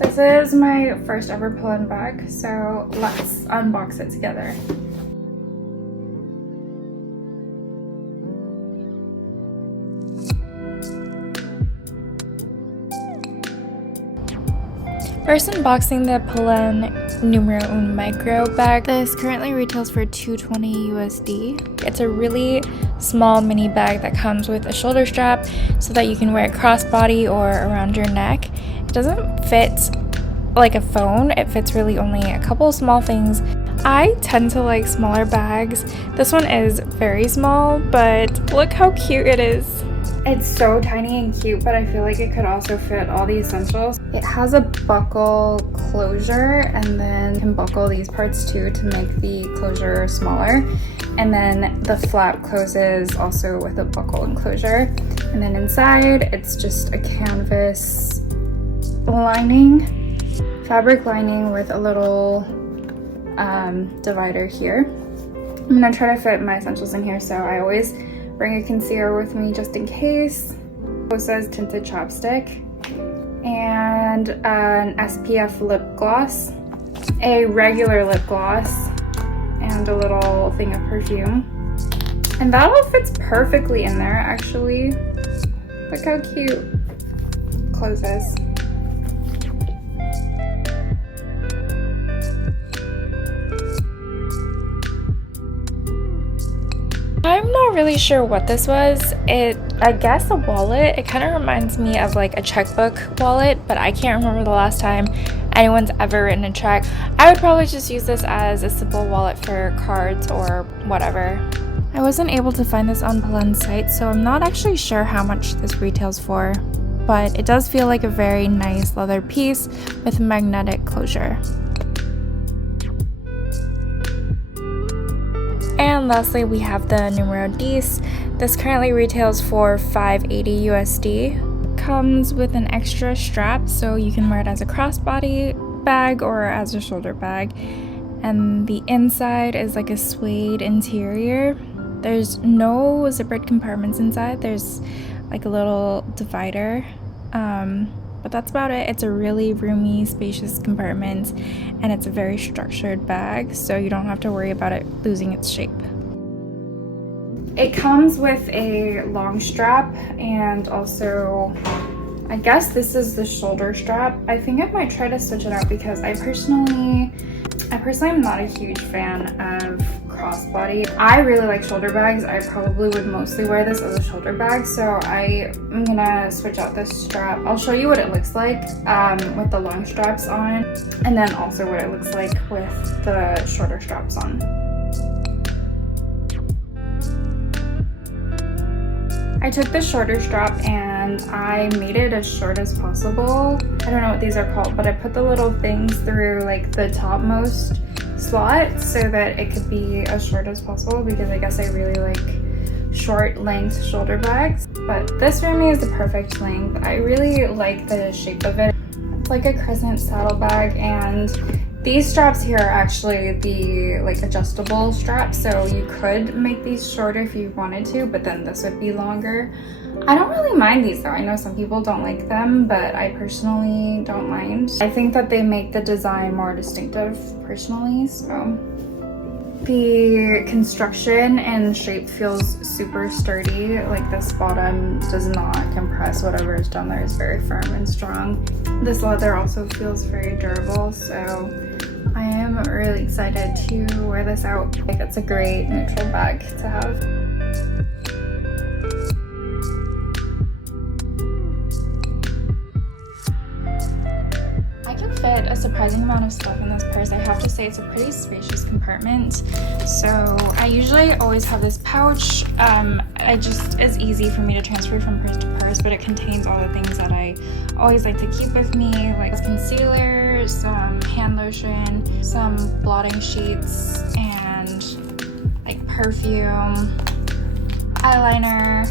This is my first ever Polène bag, so let's unbox it together. First, unboxing the Polène Numero micro bag. This currently retails for $220 USD. It's a really small mini bag that comes with a shoulder strap so that you can wear it crossbody or around your neck. It doesn't fit like a phone. It fits really only a couple small things. I tend to like smaller bags. This one is very small, but look how cute it is. It's so tiny and cute, but I feel like it could also fit all the essentials. It has a buckle closure, and then you can buckle these parts too to make the closure smaller. And then the flap closes also with a buckle enclosure. And then inside, it's just a canvas lining, fabric lining with a little divider here. I'm gonna try to fit my essentials in here, so I always bring a concealer with me just in case. It says tinted chapstick and an SPF lip gloss, a regular lip gloss, and a little thing of perfume. And that all fits perfectly in there, actually. Look how cute it closes. I'm not really sure what this was. I guess a wallet. It kind of reminds me of like a checkbook wallet, but I can't remember the last time anyone's ever written a check. I would probably just use this as a simple wallet for cards or whatever. I wasn't able to find this on Polène's site, so I'm not actually sure how much this retails for, but it does feel like a very nice leather piece with magnetic closure. And lastly, we have the Numero 10. This currently retails for $580 USD. Comes with an extra strap, so you can wear it as a crossbody bag or as a shoulder bag. And the inside is like a suede interior. There's no zippered compartments inside. There's like a little divider. But that's about it. It's a really roomy, spacious compartment, and it's a very structured bag, so you don't have to worry about it losing its shape. It comes with a long strap, and also, I guess this is the shoulder strap. I think I might try to switch it out because I personally am not a huge fan of crossbody. I really like shoulder bags. I probably would mostly wear this as a shoulder bag, so I'm gonna switch out this strap. I'll show you what it looks like with the long straps on, and then also what it looks like with the shorter straps on. I took the shorter strap and I made it as short as possible. I don't know what these are called, but I put the little things through like the topmost slot so that it could be as short as possible, because I guess I really like short length shoulder bags. But this for me is the perfect length. I really like the shape of it. It's like a crescent saddle bag, and these straps here are actually the like adjustable straps, so you could make these shorter if you wanted to, but then this would be longer. I don't really mind these though. I know some people don't like them, but I personally don't mind. I think that they make the design more distinctive personally, so. The construction and shape feels super sturdy. Like this bottom does not compress. Whatever is done there is very firm and strong. This leather also feels very durable, so I am really excited to wear this out. I think it's a great neutral bag to have. I can fit a surprising amount of stuff in this purse. I have to say it's a pretty spacious compartment. So I usually always have this pouch. It's easy for me to transfer from purse to purse, but it contains all the things that I always like to keep with me, like concealer, some hand lotion, some blotting sheets, and like perfume, eyeliner,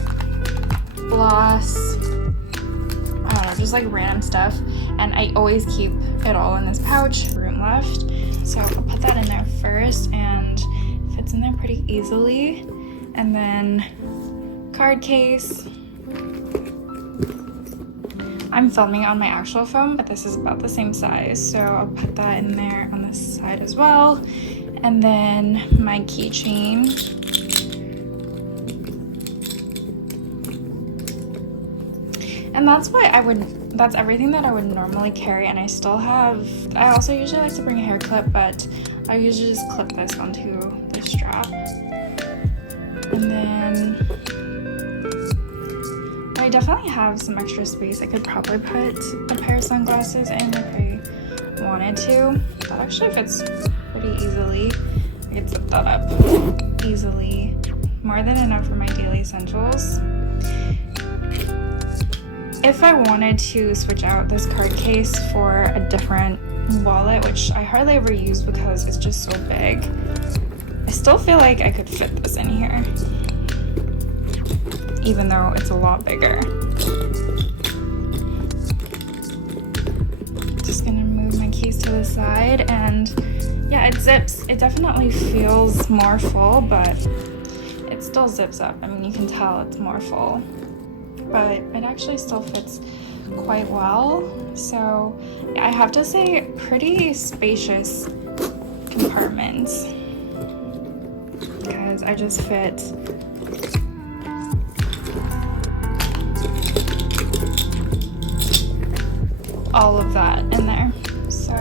gloss, I don't know, just like random stuff. And I always keep it all in this pouch. Room left, so I'll put that in there first, and it fits in there pretty easily. And then card case, I'm filming on my actual phone, but this is about the same size, so I'll put that in there on this side as well. And then my keychain. And that's everything that I would normally carry. And I also usually like to bring a hair clip, but I usually just clip this onto the strap. And then I definitely have some extra space. I could probably put a pair of sunglasses in if I wanted to. That actually fits pretty easily. I could zip that up easily. More than enough for my daily essentials. If I wanted to switch out this card case for a different wallet, which I hardly ever use because it's just so big, I still feel like I could fit this in here, even though it's a lot bigger. Just gonna move my keys to the side, and yeah, it zips. It definitely feels more full, but it still zips up. I mean, you can tell it's more full, but it actually still fits quite well. So yeah, I have to say, pretty spacious compartments, because I just fit all of that in there. So